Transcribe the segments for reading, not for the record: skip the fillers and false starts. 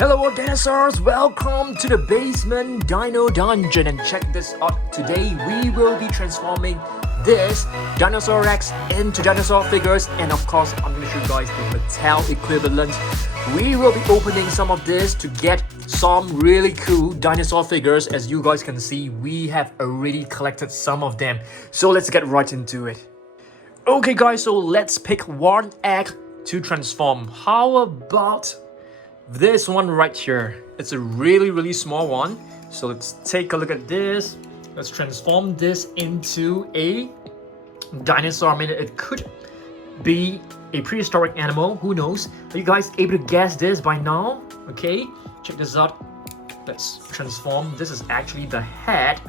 Hello dinosaurs, welcome to the basement dino dungeon, and check this out. Today we will be transforming this Dinosaur X into dinosaur figures, and of course I'm going to show you guys the Mattel equivalent. We will be opening some of this to get some really cool dinosaur figures. As you guys can see, we have already collected some of them, so let's get right into it. Okay guys, so let's pick one egg to transform. How about this one right here? It's a really small one. So let's take a look at this. Let's transform this into a dinosaur. I mean, it could be a prehistoric animal, who knows? Are you guys able to guess this by now? Okay, check this out. Let's transform. This is actually the head.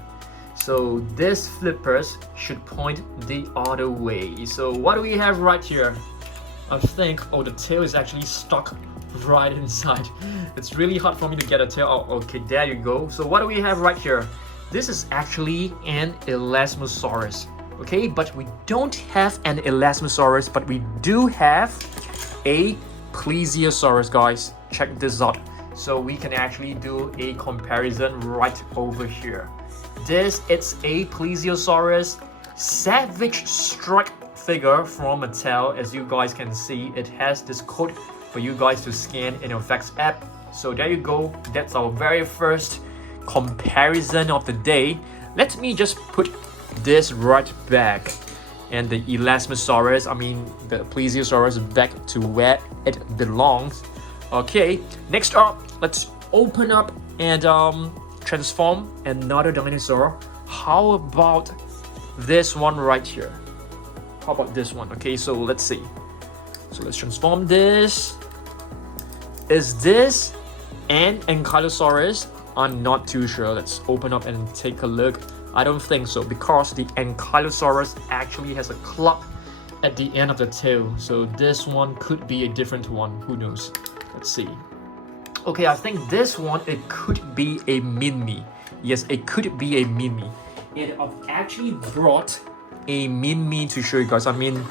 So this flippers should point the other way. So what do we have right here? I think, oh, the tail is actually stuck right inside. It's really hard for me to get a tail out. Okay, there you go. So what do we have right here? This is actually an Elasmosaurus. Okay, but we don't have an Elasmosaurus, but we do have a Plesiosaurus, guys. Check this out. So we can actually do a comparison right over here. This is a Plesiosaurus Savage Strike figure from Mattel. As you guys can see, it has this code for you guys to scan in your Vex app. So there you go. That's our very first comparison of the day. Let me just put this right back, and the Elasmosaurus, I mean the Plesiosaurus, back to where it belongs. Okay, next up, let's open up and transform another dinosaur. How about this one right here? How about this one? Okay, so let's see. So let's transform this. Is this an Ankylosaurus? I'm not too sure. Let's open up and take a look. I don't think so, because the Ankylosaurus actually has a club at the end of the tail. So this one could be a different one. Who knows? Let's see. Okay, I think this one, it could be a Minmi. Yes, it could be a Minmi. And I've actually brought a Minmi to show you guys. I mean,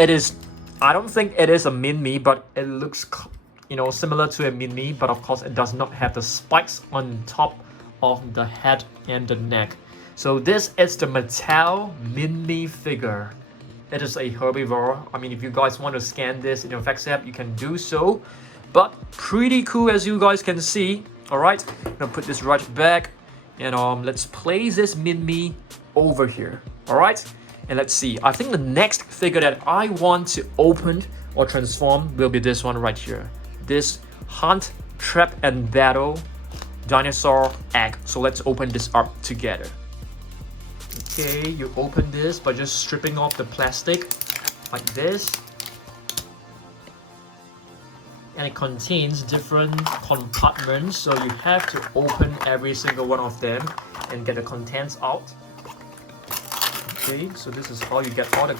it is, I don't think it is a Minmi, but it looks, you know, similar to a Minmi, but of course it does not have the spikes on top of the head and the neck. So this is the Mattel Minmi figure. It is a herbivore. I mean, if you guys want to scan this in your Vex app, you can do so. But pretty cool, as you guys can see. Alright, I'm gonna put this right back, and let's place this Minmi over here. Alright, and let's see. I think the next figure that I want to open or transform will be this one right here. This Hunt, Trap, and Battle dinosaur egg. So let's open this up together. Okay, you open this by just stripping off the plastic like this. And it contains different compartments, so you have to open every single one of them and get the contents out. Okay, so this is how you get all the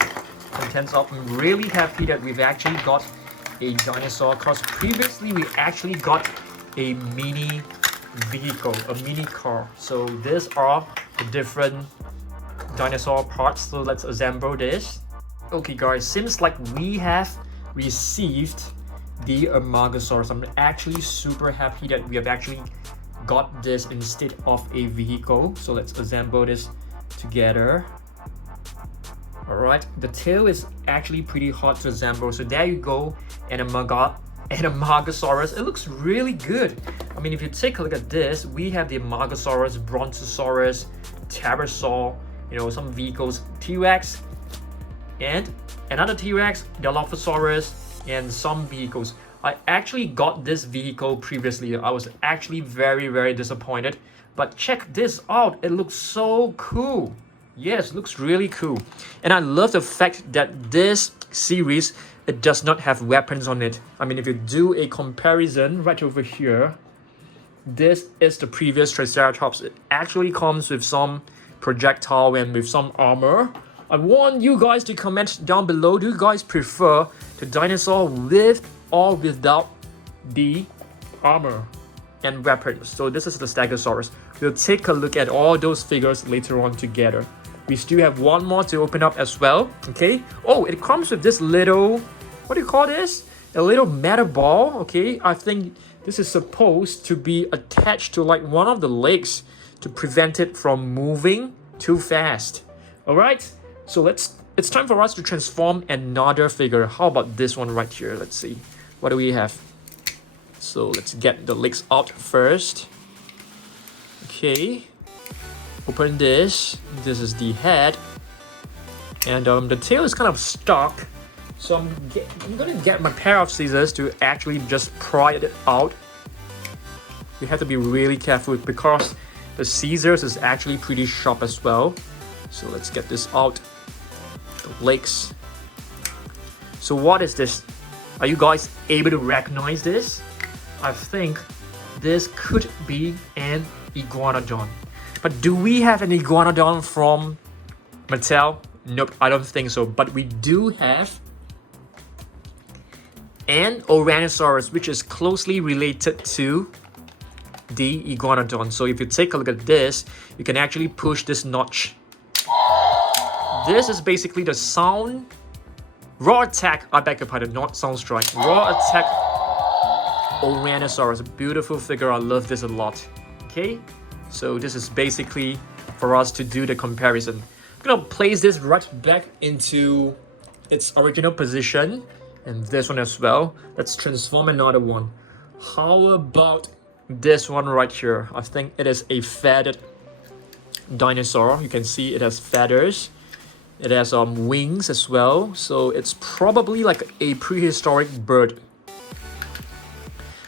contents out. I'm really happy that we've actually got a dinosaur, because previously we actually got a mini vehicle, a mini car. So these are the different dinosaur parts. So let's assemble this. Okay guys, seems like we have received the Amargasaurus. I'm actually super happy that we have actually got this instead of a vehicle. So let's assemble this together. Alright, the tail is actually pretty hard to assemble. So there you go, and Amargasaurus. It looks really good. I mean, if you take a look at this, we have the Amargasaurus, Brontosaurus, Pterosaur, you know, some vehicles, T-Rex, and another T-Rex, Dilophosaurus, and some vehicles. I actually got this vehicle previously. I was actually very disappointed, but check this out. It looks so cool. Yes, looks really cool. And I love the fact that this series, it does not have weapons on it. I mean, if you do a comparison right over here, this is the previous Triceratops. It actually comes with some projectile and with some armor. I want you guys to comment down below. Do you guys prefer the dinosaur with or without the armor and weapons? So this is the Stegosaurus. We'll take a look at all those figures later on together. We still have one more to open up as well. Okay. Oh, it comes with this little, what do you call this? A little metal ball. Okay. I think This is supposed to be attached to like one of the legs to prevent it from moving too fast. All right, so it's time for us to transform another figure. How about this one right here? Let's see, what do we have? So let's get the legs out first. Okay, open this. This is the head, and the tail is kind of stuck. So I'm gonna get my pair of scissors to actually just pry it out. You have to be really careful because the scissors is actually pretty sharp as well. So let's get this out. The legs. So what is this? Are you guys able to recognize this? I think this could be an iguanodon. But do we have an iguanodon from Mattel? Nope, I don't think so. But we do have an Ouranosaurus, which is closely related to the iguanodon. So if you take a look at this, you can actually push this notch. This is basically the sound raw attack. I beg your pardon, not sound strike. Raw attack Ouranosaurus. Beautiful figure. I love this a lot. Okay, so this is basically for us to do the comparison. I'm gonna place this right back into its original position, and this one as well. Let's transform another one. How about this one right here? I think it is a feathered dinosaur. You can see it has feathers. It has wings as well. So it's probably like a prehistoric bird.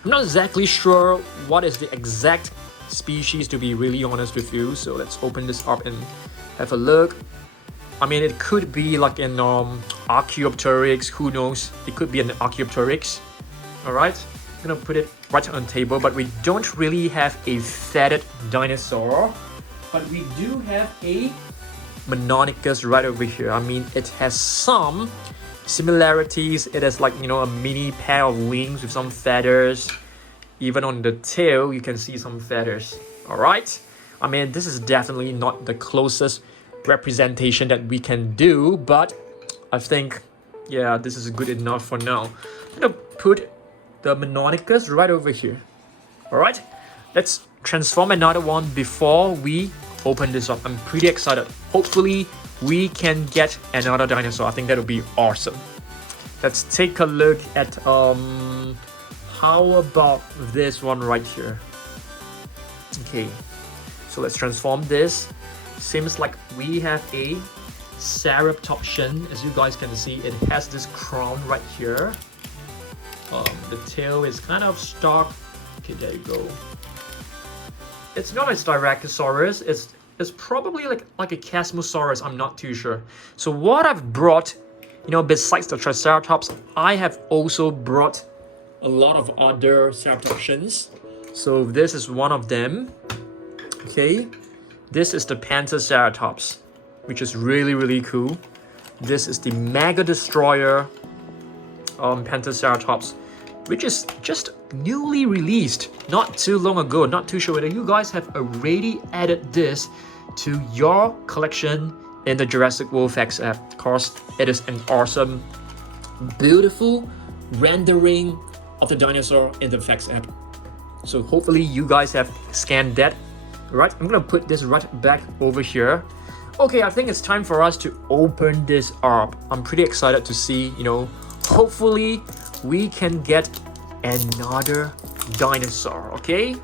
I'm not exactly sure what is the exact species, to be really honest with you. So let's open this up and have a look. I mean, it could be like an Archaeopteryx, who knows? It could be an Archaeopteryx. Alright, I'm gonna put it right on the table, but we don't really have a feathered dinosaur. But we do have a Mononykus right over here. I mean, it has some similarities. It has like, you know, a mini pair of wings with some feathers. Even on the tail, you can see some feathers. Alright, I mean, this is definitely not the closest representation that we can do, but I think, yeah, this is good enough for now. I'm gonna put the Mononykus right over here. Alright, let's transform another one before we open this up. I'm pretty excited. Hopefully we can get another dinosaur. I think that would be awesome. Let's take a look at how about this one right here? Okay, so let's transform this. Seems like we have a Ceratopsian. As you guys can see, it has this crown right here. The tail is kind of stuck. Okay, there you go. It's not a Styracosaurus. It's probably like a Chasmosaurus. I'm not too sure. So what I've brought, you know, besides the Triceratops, I have also brought a lot of other Ceratopsians. So this is one of them. Okay, this is the Pteranodon, which is really cool. This is the Mega Destroyer Pteranodon, which is just newly released not too long ago. Not too sure whether you guys have already added this to your collection in the Jurassic World Facts app. Of course, it is an awesome, beautiful rendering of the dinosaur in the Facts app. So hopefully you guys have scanned that. Alright, I'm gonna put this right back over here. Okay, I think it's time for us to open this up. I'm pretty excited to see, you know, hopefully we can get another dinosaur, okay?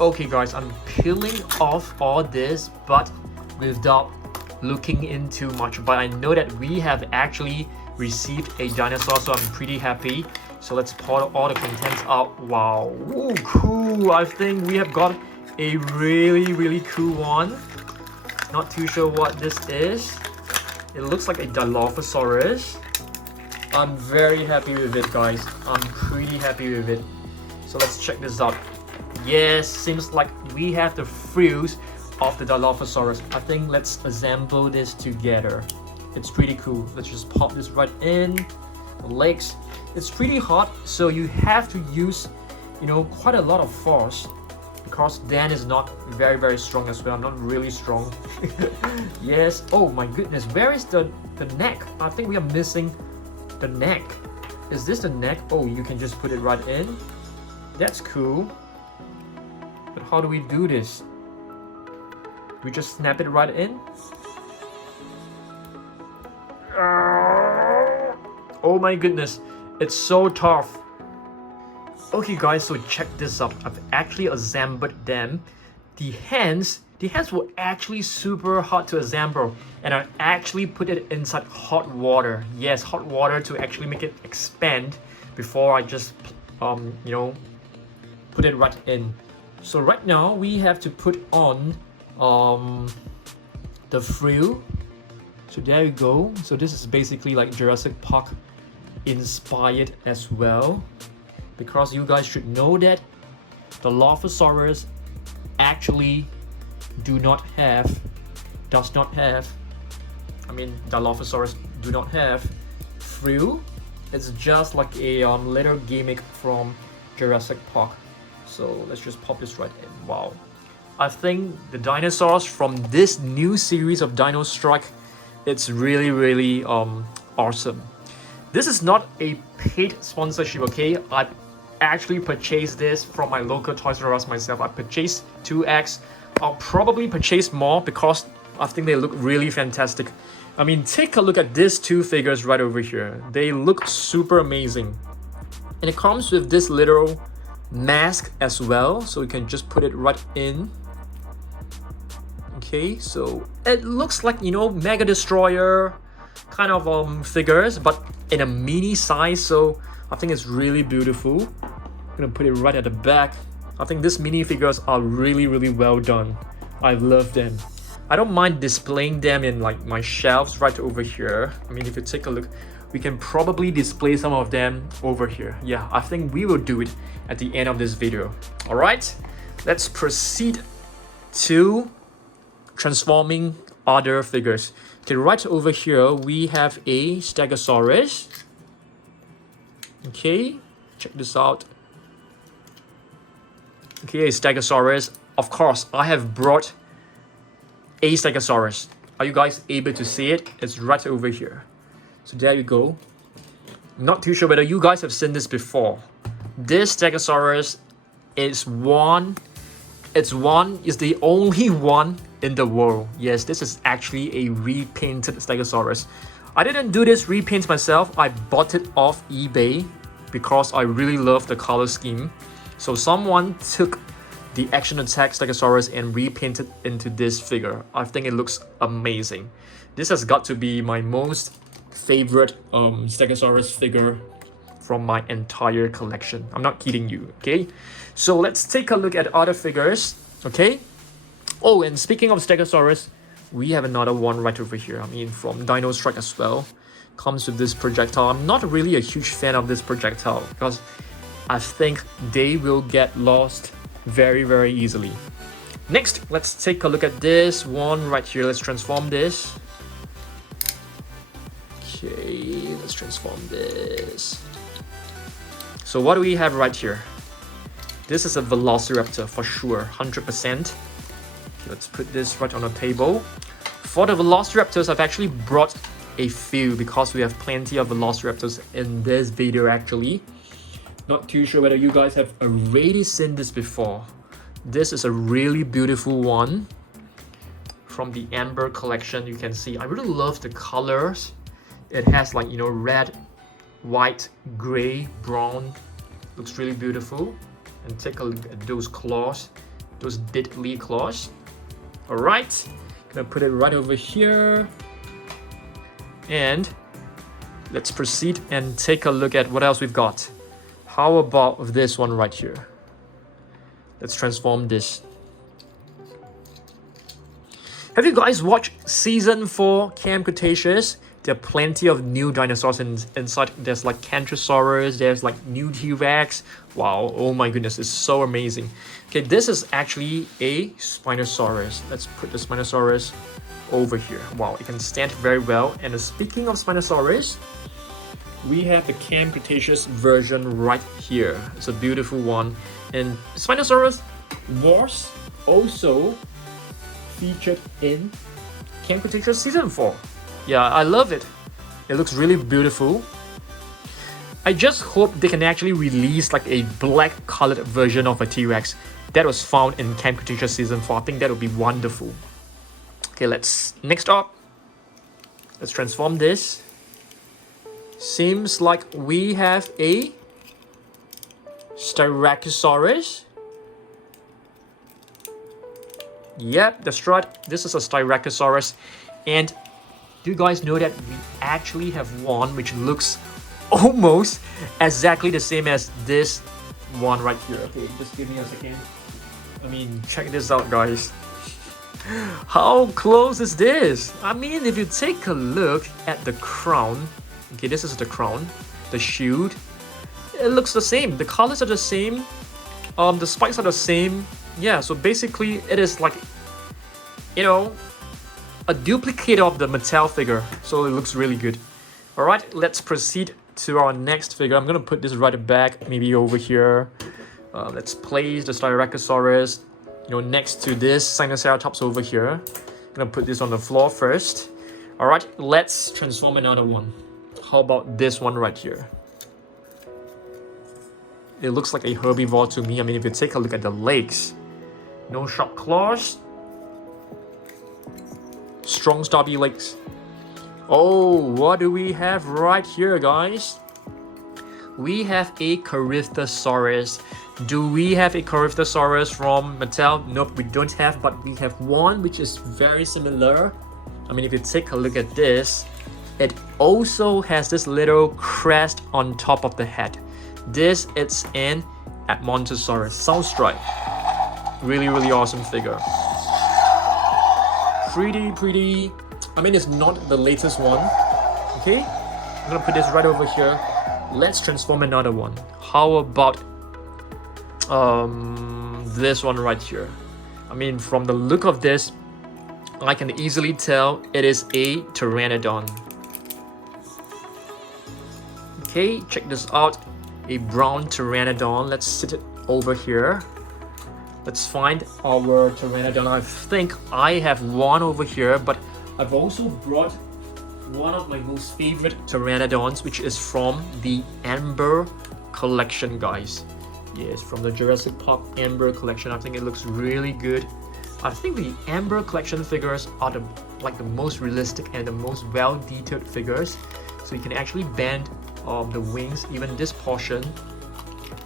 Okay guys, I'm peeling off all this, but without looking into much. But I know that we have actually received a dinosaur, so I'm pretty happy. So let's pour all the contents out. Wow, ooh, cool. I think we have got a really cool one. Not too sure what this is. It looks like a Dilophosaurus. I'm very happy with it, guys. I'm pretty happy with it. So let's check this out. Yes, seems like we have the frills of the Dilophosaurus. I think let's assemble this together. It's pretty cool. Let's just pop this right in. The legs. It's pretty hot, so you have to use, you know, quite a lot of force, because Dan is not very strong as well. I'm not really strong. Yes. Oh my goodness. Where is the neck? I think we are missing the neck. Is this the neck? Oh, you can just put it right in. That's cool. But how do we do this? We just snap it right in? Oh my goodness, it's so tough. Okay guys, so check this out. I've actually assembled them. The hands were actually super hard to assemble, and I actually put it inside hot water. Yes, hot water to actually make it expand before I just you know, put it right in. So right now we have to put on the frill. So there you go. So this is basically like Jurassic Park inspired as well, because you guys should know that the Dilophosaurus actually Dilophosaurus do not have frill. It's just like a little gimmick from Jurassic Park. So let's just pop this right in. Wow, I think the dinosaurs from this new series of Dino Strike, it's really awesome. This is not a paid sponsorship, okay? I actually purchased this from my local Toys R Us myself. I purchased 2X. I'll probably purchase more because I think they look really fantastic. I mean, take a look at these two figures right over here. They look super amazing. And it comes with this little mask as well, so you can just put it right in. Okay, so it looks like, you know, Mega Destroyer kind of figures, but in a mini size, so I think it's really beautiful. I'm gonna put it right at the back. I think these mini figures are really well done. I love them. I don't mind displaying them in like my shelves right over here. I mean, if you take a look, we can probably display some of them over here. Yeah, I think we will do it at the end of this video. All right, let's proceed to transforming other figures. Okay, right over here we have a Stegosaurus. Okay, check this out. Okay, Stegosaurus. Of course, I have brought a Stegosaurus. Are you guys able to see it? It's right over here. So there you go. Not too sure whether you guys have seen this before. This Stegosaurus is the only one in the world. Yes, this is actually a repainted Stegosaurus. I didn't do this repaint myself. I bought it off eBay because I really love the color scheme. So someone took the Action Attack Stegosaurus and repainted into this figure. I think it looks amazing. This has got to be my most favorite Stegosaurus figure from my entire collection. I'm not kidding you, okay? So let's take a look at other figures, okay? Oh, and speaking of Stegosaurus, we have another one right over here. I mean, from Dino Strike as well. Comes with this projectile. I'm not really a huge fan of this projectile because I think they will get lost very easily. Next, let's take a look at this one right here. Let's transform this. Okay, let's transform this. So what do we have right here? This is a Velociraptor for sure, 100%. Let's put this right on the table. For the Velociraptors, I've actually brought a few because we have plenty of Velociraptors in this video actually. Not too sure whether you guys have already seen this before. This is a really beautiful one from the Amber collection. You can see I really love the colors. It has like, you know, red, white, gray, brown. Looks really beautiful. And take a look at those claws, those deadly claws. All right, gonna put it right over here. And let's proceed and take a look at what else we've got. How about this one right here? Let's transform this. Have you guys watched season 4 Camp Cretaceous? There are plenty of new dinosaurs inside. There's like Ankylosaurus, there's like new T-Rex. Wow, oh my goodness, it's so amazing. Okay, this is actually a Spinosaurus. Let's put the Spinosaurus over here. Wow, it can stand very well. And speaking of Spinosaurus, we have the Camp Cretaceous version right here. It's a beautiful one. And Spinosaurus was also featured in Camp Cretaceous season 4. Yeah, I love it. It looks really beautiful. I just hope they can actually release like a black colored version of a T-Rex that was found in Camp Cretaceous Season 4. I think that would be wonderful. Okay, next up, let's transform this. Seems like we have a Styracosaurus. Yep, that's right. This is a Styracosaurus. And do you guys know that we actually have one which looks almost exactly the same as this one right here? Okay, just give me a second. I mean, check this out, guys. How close is this? I mean, if you take a look at the crown, okay, this is the crown, the shield, it looks the same. The colors are the same. The spikes are the same. Yeah, so basically it is like, you know, a duplicate of the Mattel figure. So it looks really good. All right, let's proceed to our next figure. I'm gonna put this right back, maybe over here. Let's place the Styracosaurus, you know, next to this Sinoceratops over here. I'm gonna put this on the floor first. All right, let's transform another one. How about this one right here? It looks like a herbivore to me. I mean, if you take a look at the legs, no sharp claws, strong stubby legs. Oh, what do we have right here, guys? We have a Cretaceous. Do we have a Cretaceous from Mattel? Nope, we don't have, but we have one which is very similar. I mean, if you take a look at this, it also has this little crest on top of the head. This is an Apatosaurus. Sounds right. Really, really awesome figure. Pretty. I mean, it's not the latest one. Okay, I'm gonna put this right over here. Let's transform another one. How about this one right here? I mean, from the look of this, I can easily tell it is a Pteranodon. Okay, check this out. A brown Pteranodon. Let's sit it over here. Let's find our Pteranodon. I think I have one over here, but I've also brought one of my most favorite Pteranodons, which is from the Amber collection, guys. Yes, from the Jurassic Park Amber collection. I think it looks really good. I think the Amber collection figures are the most realistic and the most well-detailed figures. So you can actually bend the wings, even this portion.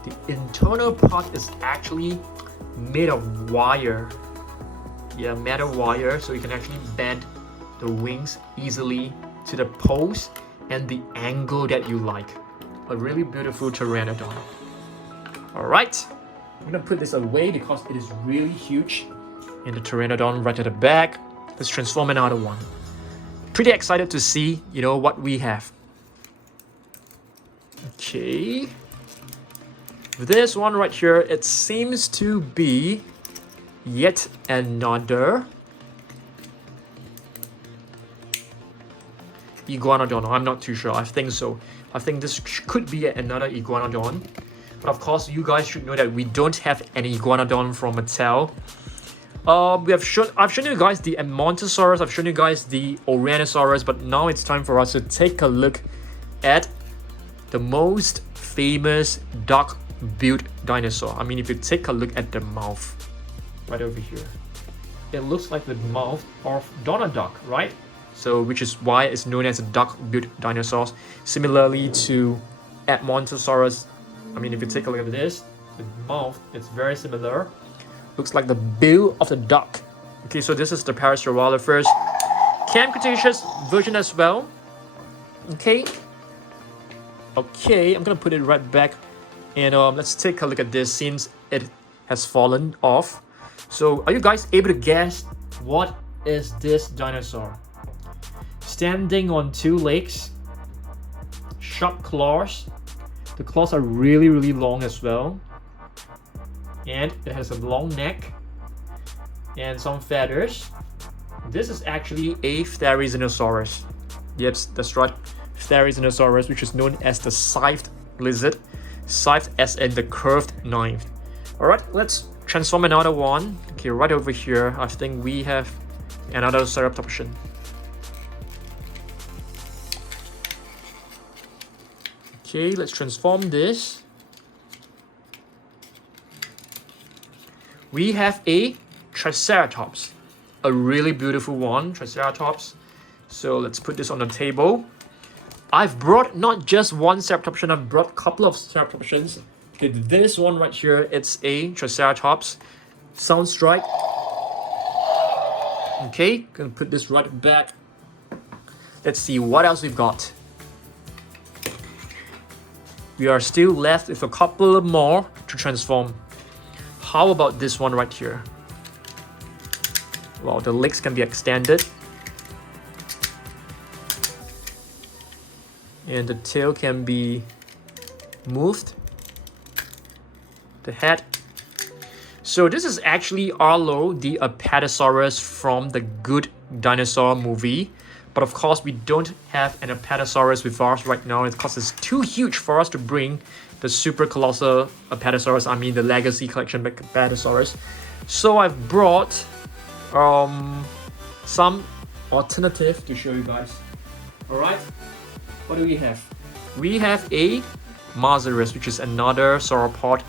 The internal part is actually made of wire. Yeah, metal wire, so you can actually bend the wings easily to the pose and the angle that you like. A really beautiful Pteranodon. Alright, I'm gonna put this away because it is really huge. And the Pteranodon right at the back. Let's transform another one. Pretty excited to see, you know, what we have. Okay. This one right here, it seems to be yet another Iguanodon. I'm not too sure. I think so. I think this could be another Iguanodon. But of course, you guys should know that we don't have any Iguanodon from Mattel. I've shown you guys the Mononykus, I've shown you guys the Oranosaurus, but now it's time for us to take a look at the most famous duck-billed dinosaur. I mean, if you take a look at the mouth right over here, it looks like the mouth of Donald Duck, right? So, which is why it's known as a duck-billed dinosaur. Similarly to Apatosaurus, I mean, if you take a look at this, the mouth is very similar. Looks like the bill of the duck. Okay, so this is the Parasaurolophus Camp Cretaceous version as well. Okay, I'm gonna put it right back, and let's take a look at this since it has fallen off. So, are you guys able to guess what is this dinosaur? Standing on two legs, sharp claws. The claws are really, really long as well. And it has a long neck and some feathers. This is actually a Therizinosaurus. Yep, that's right. Therizinosaurus, which is known as the scythed lizard. Scythed as in the curved knife. Alright, let's transform another one. Okay, right over here, I think we have another Ceratopsian. Okay, let's transform this. We have a Triceratops, a really beautiful one, Triceratops. So let's put this on the table. I've brought not just one Ceratopsian, I've brought a couple of Ceratopsians. Okay, this one right here, it's a Triceratops. Sound strike. Okay, gonna put this right back. Let's see what else we've got. We are still left with a couple more to transform. How about this one right here? Well, the legs can be extended. And the tail can be moved. The head. So this is actually Arlo, the Apatosaurus from the Good Dinosaur movie. But of course, we don't have an Apatosaurus with us right now because it's too huge for us to bring the super colossal Apatosaurus, I mean the Legacy Collection Apatosaurus. So I've brought some alternative to show you guys. Alright, what do we have? We have a Mussaurus, which is another sauropod.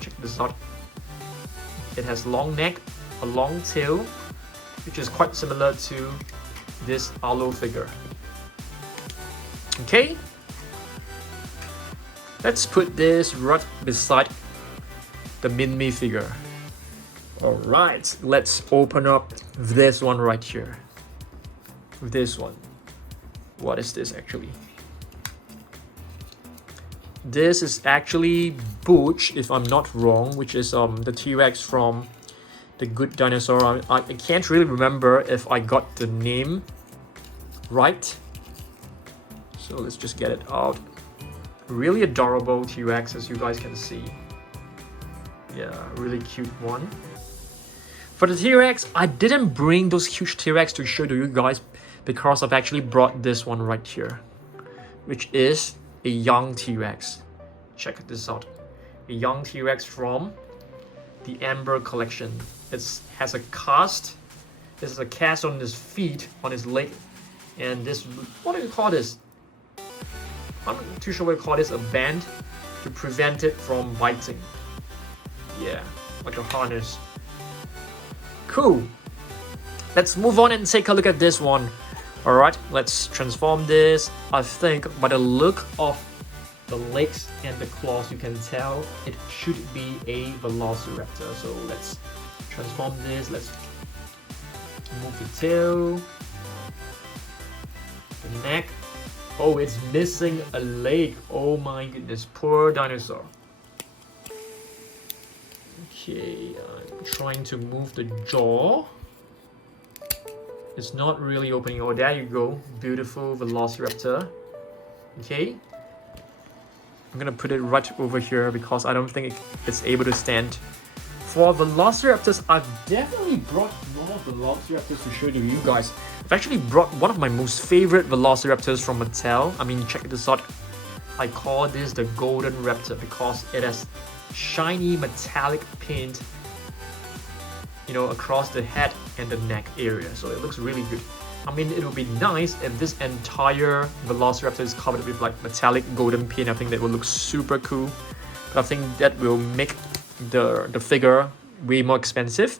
Check this out. It has long neck, a long tail, which is quite similar to this Arlo figure. Okay, let's put this right beside the Minmi figure. Alright, let's open up this one right here. This one. What is this actually? This is actually Butch, if I'm not wrong, which is the T-Rex from the Good Dinosaur. I can't really remember if I got the name right. So let's just get it out. Really adorable T-Rex, as you guys can see. Yeah, really cute one. For the T-Rex, I didn't bring those huge T-Rex to show to you guys because I've actually brought this one right here, which is a young T-Rex. Check this out. A young T-Rex from the Amber collection. It has a cast. This is a cast on his feet, on his leg, and this, what do you call this? I'm not too sure what you call this, a band to prevent it from biting. Yeah, like a harness. Cool. Let's move on and take a look at this one. Alright, let's transform this. I think by the look of the legs and the claws, you can tell it should be a Velociraptor. So let's transform this. Let's move the tail, the neck. Oh, it's missing a leg. Oh my goodness, poor dinosaur. Okay, I'm trying to move the jaw. It's not really opening. Oh, there you go. Beautiful Velociraptor. Okay. I'm gonna put it right over here because I don't think it's able to stand. For Velociraptors, I've definitely brought more Velociraptors to show to you guys. I've actually brought one of my most favorite Velociraptors from Mattel. I mean, check this out. I call this the Golden Raptor because it has shiny metallic paint, you know, across the head and the neck area. So it looks really good. I mean, it would be nice if this entire Velociraptor is covered with like metallic golden paint. I think that would look super cool. But I think that will make the figure way more expensive.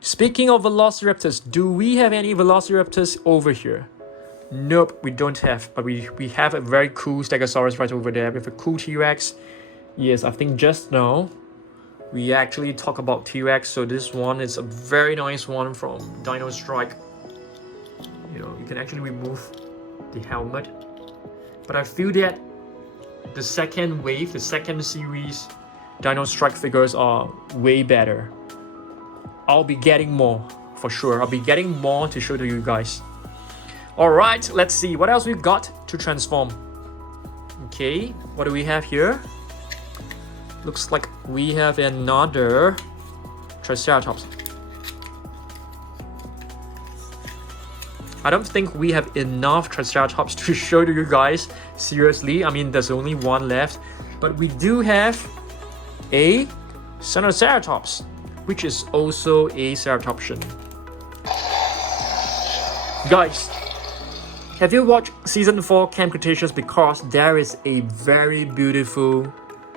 Speaking of Velociraptors, do we have any Velociraptors over here? Nope, we don't have. But we have a very cool Stegosaurus right over there with a cool T-Rex. Yes, I think just now we actually talk about T-Rex. So this one is a very nice one from Dino Strike. You know, you can actually remove the helmet. But I feel that the second wave, the second series Dino Strike figures are way better. I'll be getting more for sure. I'll be getting more to show to you guys. Alright, let's see what else we've got to transform. Okay, what do we have here? Looks like we have another Triceratops. I don't think we have enough Triceratops to show to you guys. Seriously, I mean, there's only one left. But we do have a Sinoceratops, which is also a Ceratopsian. Guys, Have you watched season 4 Camp Cretaceous? Because there is a very beautiful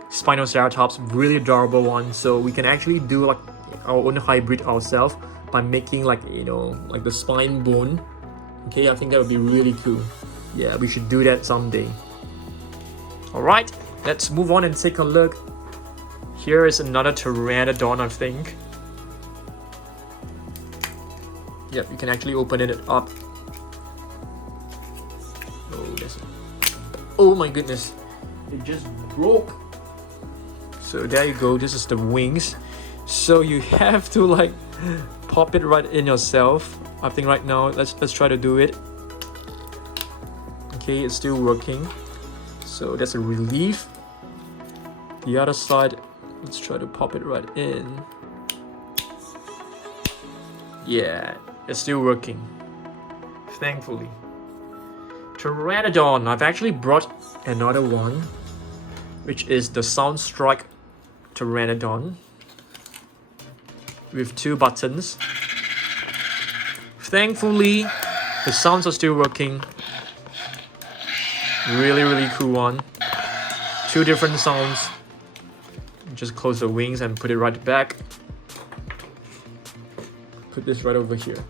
Spinoceratops, really adorable one. So we can actually do like our own hybrid ourselves by making like, you know, like the spine bone. Okay, I think that would be really cool. Yeah, we should do that someday. Alright, let's move on and take a look. Here is another Pteranodon, I think. Yep, you can actually open it up. Oh my goodness, it just broke. So there you go, this is the wings. So you have to like pop it right in yourself. I think right now, let's try to do it. Okay, it's still working. So that's a relief. The other side, let's try to pop it right in. Yeah, it's still working, thankfully. Pteranodon, I've actually brought another one, which is the Soundstrike Pteranodon with 2 buttons. Thankfully, the sounds are still working. Really cool one. 2 different sounds. Just close the wings and put it right back. Put this right over here.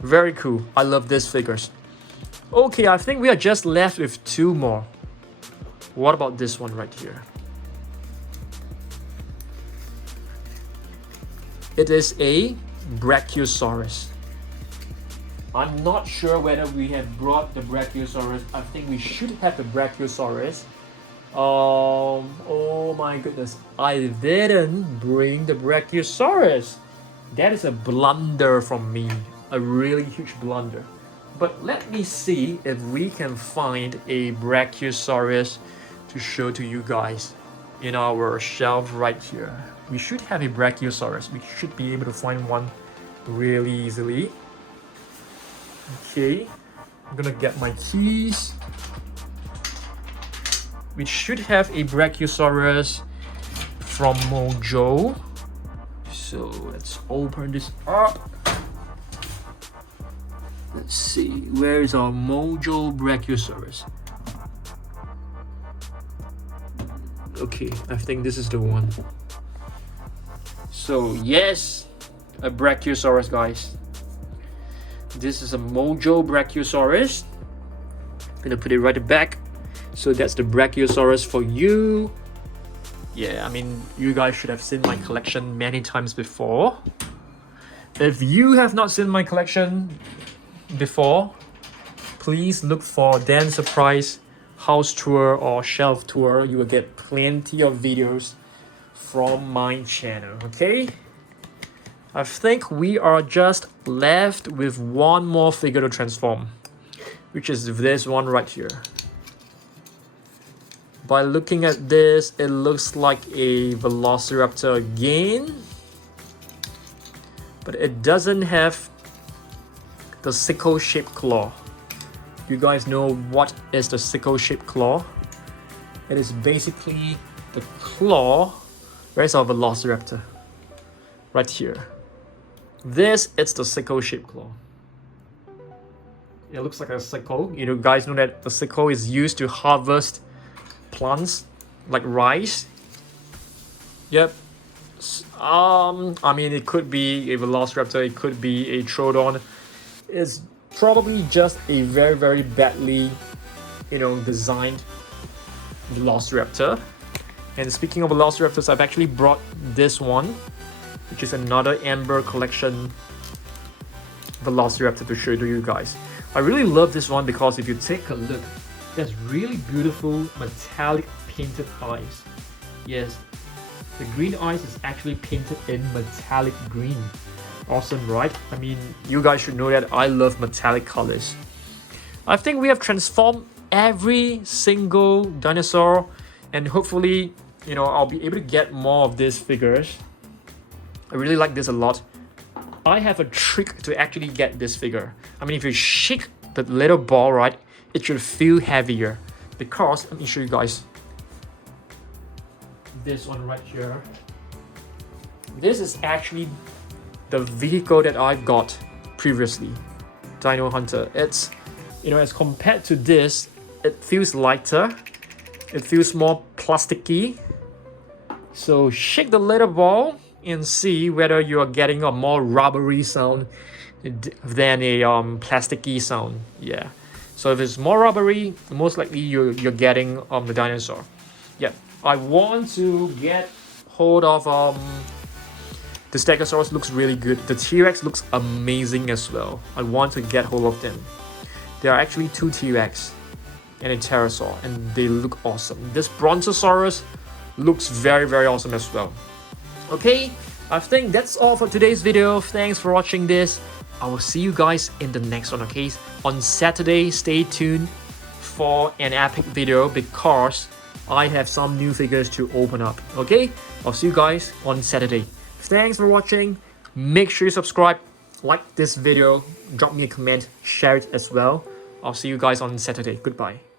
Very cool. I love these figures. Okay, I think we are just left with 2 more. What about this one right here? It is a Brachiosaurus. I'm not sure whether we have brought the Brachiosaurus. I think we should have the Brachiosaurus. Oh my goodness. I didn't bring the Brachiosaurus. That is a blunder from me. A really huge blunder. But let me see if we can find a Brachiosaurus to show to you guys in our shelf right here. We should have a Brachiosaurus. We should be able to find one really easily. Okay, I'm gonna get my keys. We should have a Brachiosaurus from Mojo. So let's open this up. Let's see, where is our Mojo Brachiosaurus? Okay, I think this is the one. So yes, a Brachiosaurus, guys. This is a Mojo Brachiosaurus. I'm gonna put it right back. So that's the Brachiosaurus for you. Yeah, I mean, you guys should have seen my collection many times before. If you have not seen my collection before, please look for Dan Surprise house tour or shelf tour. You will get plenty of videos from my channel, okay? I think we are just left with one more figure to transform, which is this one right here. By looking at this, it looks like a Velociraptor again, but it doesn't have the sickle-shaped claw. You guys know what is the sickle-shaped claw? It is basically the claw. Where's our Velociraptor? Right here. This is the sickle-shaped claw. It looks like a sickle. You know, guys know that the sickle is used to harvest plants like rice. Yep. I mean, it could be a Velociraptor, it could be a Pteranodon. It's probably just a very badly, you know, designed Velociraptor. And speaking of Velociraptors, I've actually brought this one, which is another Amber Collection Velociraptor to show to you guys. I really love this one because if you take a look, there's really beautiful metallic painted eyes. Yes, the green eyes is actually painted in metallic green. Awesome, right? I mean, you guys should know that I love metallic colors. I think we have transformed every single dinosaur, and hopefully, you know, I'll be able to get more of these figures. I really like this a lot. I have a trick to actually get this figure. I mean, if you shake the little ball, right, it should feel heavier. Because, let me show you guys. This one right here. This is actually the vehicle that I got previously. Dino Hunter. It's You know, as compared to this, it feels lighter. It feels more plasticky. So shake the little ball and see whether you are getting a more rubbery sound than a plasticky sound. Yeah. So if it's more rubbery, most likely you're getting the dinosaur. Yeah. I want to get hold of the Stegosaurus. Looks really good. The T-Rex looks amazing as well. I want to get hold of them. There are actually 2 T-Rex and a pterosaur, and they look awesome. This Brontosaurus looks very, very awesome as well. Okay, I think that's all for today's video. Thanks for watching this. I will see you guys in the next one, okay? On Saturday, stay tuned for an epic video because I have some new figures to open up, okay? I'll see you guys on Saturday. Thanks for watching. Make sure you subscribe, like this video, drop me a comment, share it as well. I'll see you guys on Saturday. Goodbye.